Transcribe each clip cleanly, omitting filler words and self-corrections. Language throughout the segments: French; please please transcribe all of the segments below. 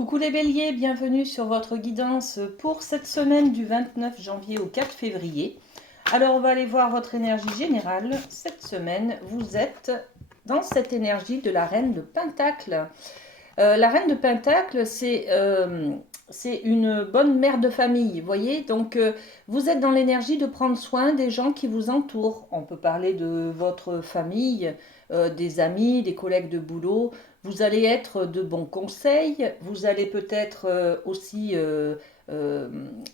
Coucou les béliers, bienvenue sur votre guidance pour cette semaine du 29 janvier au 4 février. Alors on va aller voir votre énergie générale. Cette semaine, vous êtes dans cette énergie de la reine de Pentacle. La reine de Pentacle, c'est une bonne mère de famille, vous voyez. Donc vous êtes dans l'énergie de prendre soin des gens qui vous entourent. On peut parler de votre famille, des amis, des collègues de boulot. Vous allez être de bons conseils. Vous allez peut-être aussi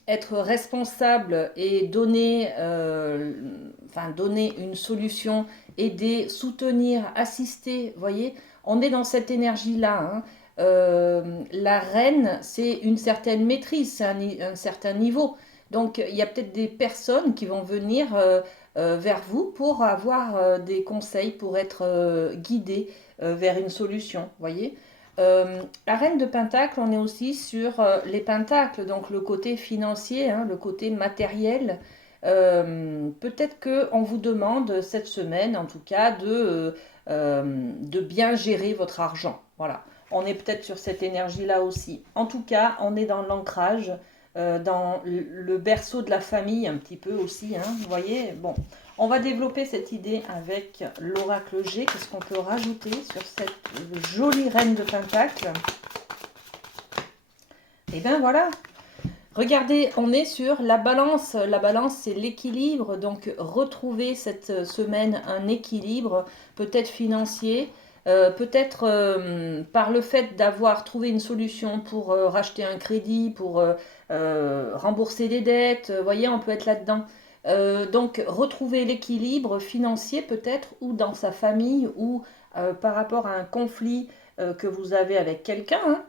être responsable et donner une solution, aider, soutenir, assister, vous voyez. On est dans cette énergie-là, hein. La reine, c'est une certaine maîtrise, c'est un certain niveau. Donc, il y a peut-être des personnes qui vont venir vers vous pour avoir des conseils, pour être guidées vers une solution, voyez. La reine de Pentacle, on est aussi sur les pentacles, donc le côté financier, hein, le côté matériel. Peut-être qu'on vous demande cette semaine, en tout cas, de bien gérer votre argent. Voilà. On est peut-être sur cette énergie-là aussi. En tout cas, on est dans l'ancrage, dans le berceau de la famille un petit peu aussi. Hein, vous voyez, bon, on va développer cette idée avec l'oracle G. Qu'est-ce qu'on peut rajouter sur cette jolie reine de Pentacle? Et bien voilà. Regardez, on est sur la balance. La balance, c'est l'équilibre. Donc, retrouver cette semaine un équilibre, peut-être financier, peut-être par le fait d'avoir trouvé une solution pour racheter un crédit, pour rembourser des dettes. Vous voyez, on peut être là-dedans. Donc, retrouver l'équilibre financier peut-être, ou dans sa famille, ou par rapport à un conflit que vous avez avec quelqu'un, hein.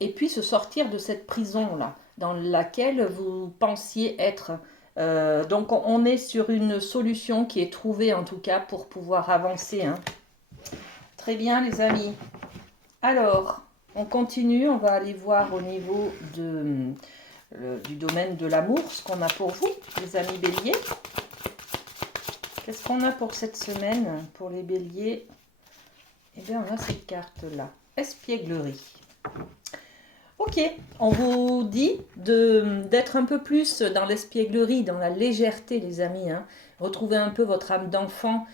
Et puis se sortir de cette prison-là, dans laquelle vous pensiez être. Donc on est sur une solution qui est trouvée en tout cas pour pouvoir avancer, hein. Très bien les amis. Alors, on continue, on va aller voir au niveau du domaine de l'amour, ce qu'on a pour vous, les amis béliers. Qu'est-ce qu'on a pour cette semaine, pour les béliers? Eh bien, on a cette carte-là, espièglerie. Ok, on vous dit d'être un peu plus dans l'espièglerie, dans la légèreté, les amis, hein. Retrouvez un peu votre âme d'enfant,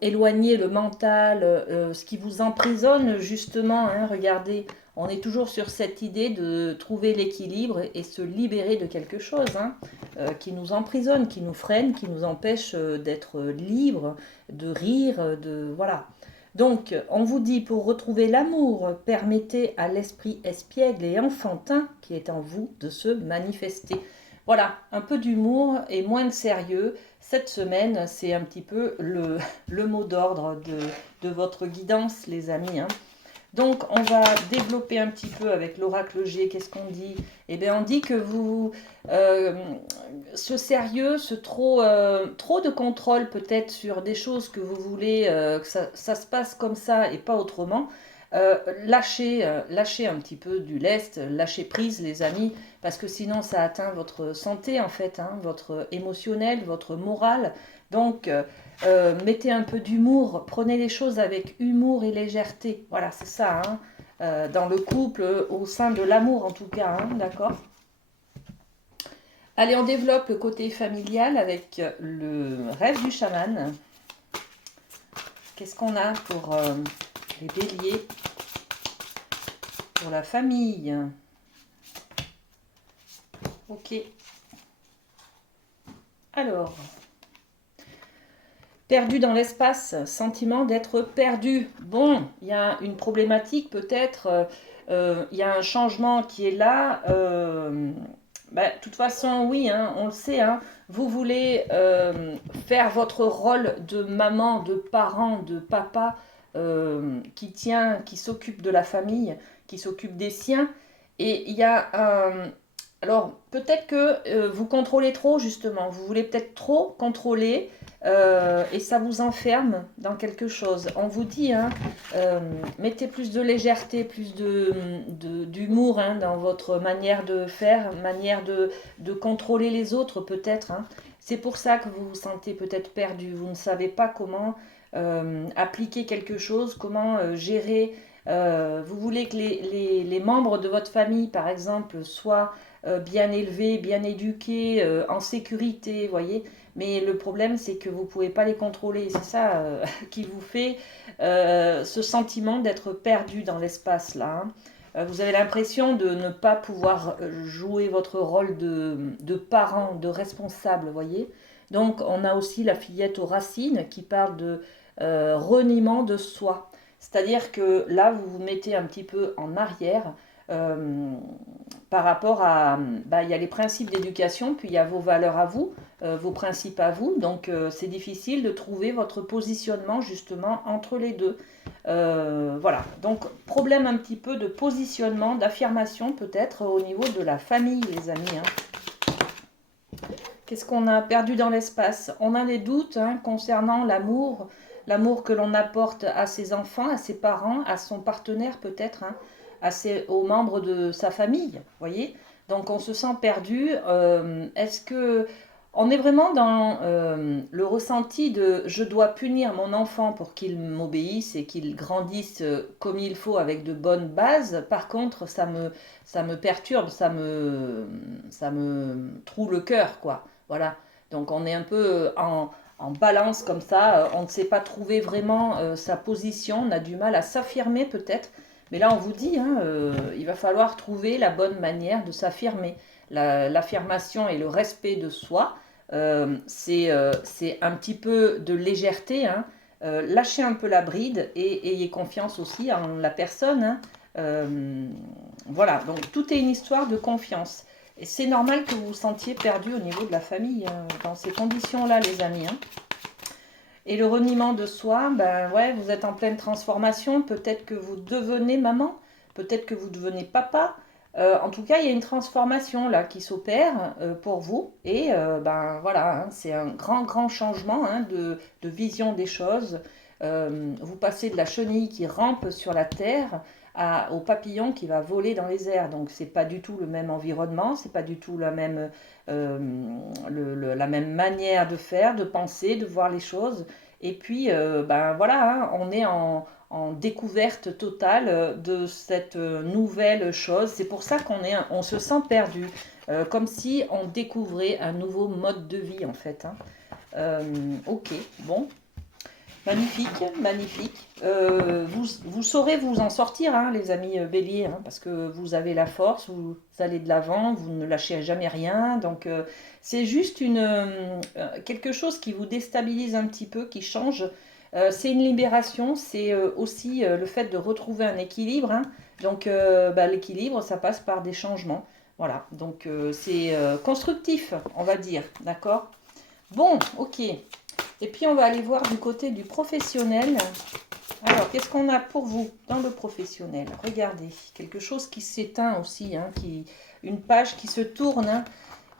éloignez le mental, ce qui vous emprisonne justement, hein. Regardez, on est toujours sur cette idée de trouver l'équilibre et se libérer de quelque chose, hein, qui nous emprisonne, qui nous freine, qui nous empêche d'être libre, de rire, voilà. Donc, on vous dit, pour retrouver l'amour, permettez à l'esprit espiègle et enfantin qui est en vous de se manifester. Voilà, un peu d'humour et moins de sérieux. Cette semaine, c'est un petit peu le mot d'ordre de votre guidance, les amis, hein. Donc, on va développer un petit peu avec l'oracle G. Qu'est-ce qu'on dit? Eh bien, on dit que ce sérieux, trop de contrôle peut-être sur des choses que vous voulez, que ça se passe comme ça et pas autrement. Lâchez un petit peu du lest, lâchez prise les amis, parce que sinon ça atteint votre santé en fait, hein, votre émotionnel, votre morale. Donc mettez un peu d'humour, prenez les choses avec humour et légèreté. Voilà, c'est ça, hein. Dans le couple, au sein de l'amour en tout cas, hein, d'accord? Allez, on développe le côté familial avec le rêve du chaman. Qu'est-ce qu'on a pour les béliers? Pour la famille. Ok. Alors, perdu dans l'espace, sentiment d'être perdu. Bon, il y a une problématique peut-être, il y a un changement qui est là. De toute façon, oui, hein, on le sait, hein, vous voulez faire votre rôle de maman, de parent, de papa qui s'occupe de la famille, qui s'occupe des siens. Et il y a un... Alors, peut-être que vous contrôlez trop, justement. Vous voulez peut-être trop contrôler et ça vous enferme dans quelque chose. On vous dit, hein, mettez plus de légèreté, plus d'humour, hein, dans votre manière de faire, manière de contrôler les autres peut-être, hein. C'est pour ça que vous vous sentez peut-être perdu. Vous ne savez pas comment appliquer quelque chose, comment gérer Vous voulez que les membres de votre famille, par exemple, soient bien élevés, bien éduqués, en sécurité, voyez. Mais le problème, c'est que vous ne pouvez pas les contrôler. C'est ça qui vous fait ce sentiment d'être perdu dans l'espace là, hein. Vous avez l'impression de ne pas pouvoir jouer votre rôle de parent, de responsable, voyez. Donc, on a aussi la fillette aux racines qui parle de reniement de soi. C'est-à-dire que là, vous vous mettez un petit peu en arrière euh, par rapport à... Bah, il y a les principes d'éducation, puis il y a vos valeurs à vous, vos principes à vous. Donc, c'est difficile de trouver votre positionnement justement entre les deux. Voilà, donc problème un petit peu de positionnement, d'affirmation peut-être au niveau de la famille, les amis, hein. Qu'est-ce qu'on a perdu dans l'espace? On a des doutes hein, concernant l'amour, l'amour que l'on apporte à ses enfants, à ses parents, à son partenaire peut-être, hein, aux membres de sa famille, voyez. Donc on se sent perdu. Est-ce que on est vraiment dans le ressenti de je dois punir mon enfant pour qu'il m'obéisse et qu'il grandisse comme il faut avec de bonnes bases. Par contre, ça me perturbe, ça me troue le cœur, quoi. Voilà. Donc on est un peu en balance comme ça. On ne sait pas trouver vraiment sa position. On a du mal à s'affirmer peut-être. Mais là, on vous dit, hein, il va falloir trouver la bonne manière de s'affirmer. L'affirmation et le respect de soi, c'est un petit peu de légèreté, hein. Lâchez un peu la bride et ayez confiance aussi en la personne, hein. Voilà, donc tout est une histoire de confiance. Et c'est normal que vous vous sentiez perdu au niveau de la famille, dans ces conditions-là, les amis, hein. Et le reniement de soi, ben ouais, vous êtes en pleine transformation. Peut-être que vous devenez maman, peut-être que vous devenez papa. En tout cas, il y a une transformation là qui s'opère pour vous. Et ben voilà, hein, c'est un grand changement hein, de vision des choses. Vous passez de la chenille qui rampe sur la terre au papillon qui va voler dans les airs. Donc c'est pas du tout le même environnement, c'est pas du tout euh, la même manière de faire, de penser, de voir les choses. Et puis ben voilà, hein, on est en découverte totale de cette nouvelle chose. C'est pour ça on se sent perdu, comme si on découvrait un nouveau mode de vie en fait, hein. Ok, bon. Magnifique, magnifique. Vous saurez vous en sortir, hein, les amis béliers, hein, parce que vous avez la force, vous allez de l'avant, vous ne lâchez jamais rien. Donc, c'est juste quelque chose qui vous déstabilise un petit peu, qui change. C'est une libération, c'est aussi le fait de retrouver un équilibre, hein. Donc, bah, l'équilibre, ça passe par des changements. Voilà, donc c'est constructif, on va dire, d'accord? Bon, ok. Et puis on va aller voir du côté du professionnel. Alors, qu'est-ce qu'on a pour vous dans le professionnel? Regardez, quelque chose qui s'éteint aussi, hein, une page qui se tourne, hein.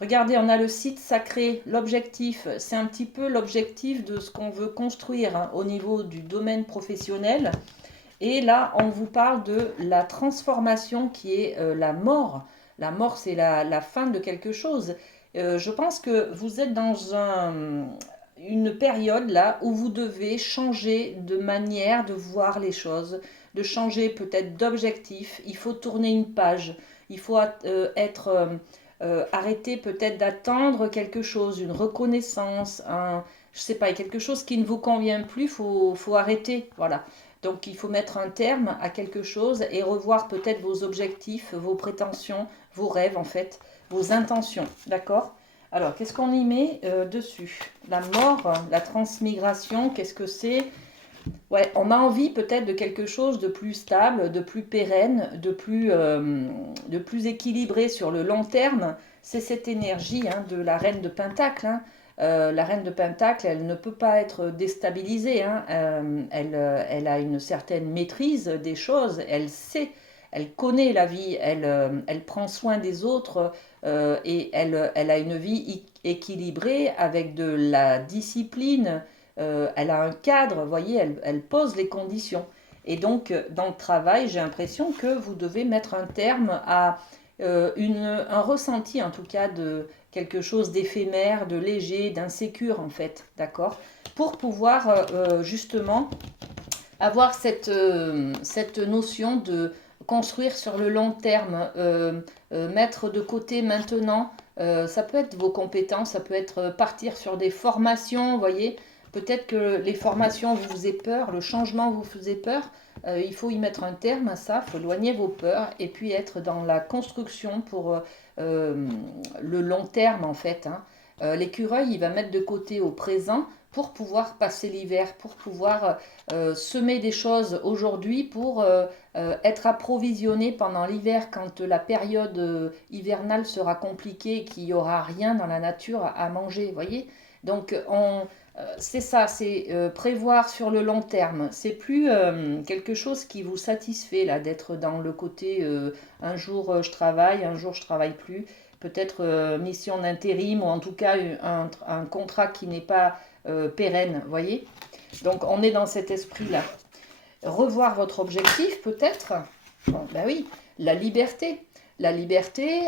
Regardez, on a le site sacré, l'objectif. C'est un petit peu l'objectif de ce qu'on veut construire hein, au niveau du domaine professionnel. Et là, on vous parle de la transformation qui est la mort. La mort, c'est la fin de quelque chose. Je pense que vous êtes dans une période là où vous devez changer de manière de voir les choses, de changer peut-être d'objectif. Il faut tourner une page. Il faut arrêter peut-être d'attendre quelque chose, une reconnaissance, je sais pas, quelque chose qui ne vous convient plus. Faut arrêter. Voilà. Donc il faut mettre un terme à quelque chose et revoir peut-être vos objectifs, vos prétentions, vos rêves en fait, vos intentions. D'accord? Alors, qu'est-ce qu'on y met dessus? La mort, la transmigration, qu'est-ce que c'est? Ouais, on a envie peut-être de quelque chose de plus stable, de plus pérenne, de plus équilibré sur le long terme. C'est cette énergie hein, de la reine de Pentacle, hein. La reine de Pentacle, elle ne peut pas être déstabilisée, hein. Elle a une certaine maîtrise des choses, elle sait, elle connaît la vie, elle prend soin des autres et elle a une vie équilibrée avec de la discipline. Elle a un cadre, vous voyez, elle pose les conditions. Et donc, dans le travail, j'ai l'impression que vous devez mettre un terme à un ressenti, en tout cas, de quelque chose d'éphémère, de léger, d'insécure, en fait, d'accord? Pour pouvoir, justement, avoir cette notion de construire sur le long terme, mettre de côté maintenant, ça peut être vos compétences, ça peut être partir sur des formations, vous voyez. Peut-être que les formations vous faisaient peur, le changement vous faisait peur. Il faut y mettre un terme à ça, il faut éloigner vos peurs et puis être dans la construction pour le long terme en fait. Hein. L'écureuil, il va mettre de côté au présent pour pouvoir passer l'hiver, pour pouvoir semer des choses aujourd'hui, pour être approvisionné pendant l'hiver quand la période hivernale sera compliquée et qu'il n'y aura rien dans la nature à manger, voyez. Donc c'est ça, c'est prévoir sur le long terme. C'est plus quelque chose qui vous satisfait là d'être dans le côté un jour je travaille, un jour je travaille plus. Peut-être mission d'intérim ou en tout cas un contrat qui n'est pas pérenne, voyez. Donc on est dans cet esprit-là. Revoir votre objectif peut-être. Bon, ben oui, la liberté. La liberté,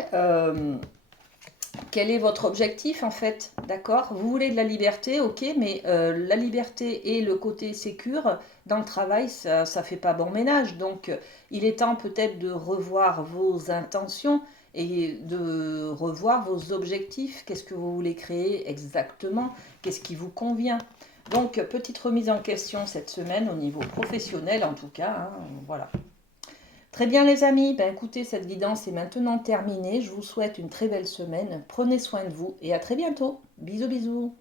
quel est votre objectif en fait, d'accord? Vous voulez de la liberté, ok, mais la liberté et le côté sécure dans le travail, ça ne fait pas bon ménage. Donc il est temps peut-être de revoir vos intentions et de revoir vos objectifs. Qu'est-ce que vous voulez créer exactement? Qu'est-ce qui vous convient? Donc petite remise en question cette semaine au niveau professionnel en tout cas, hein, voilà. Très bien les amis, ben écoutez, cette guidance est maintenant terminée. Je vous souhaite une très belle semaine. Prenez soin de vous et à très bientôt. Bisous bisous.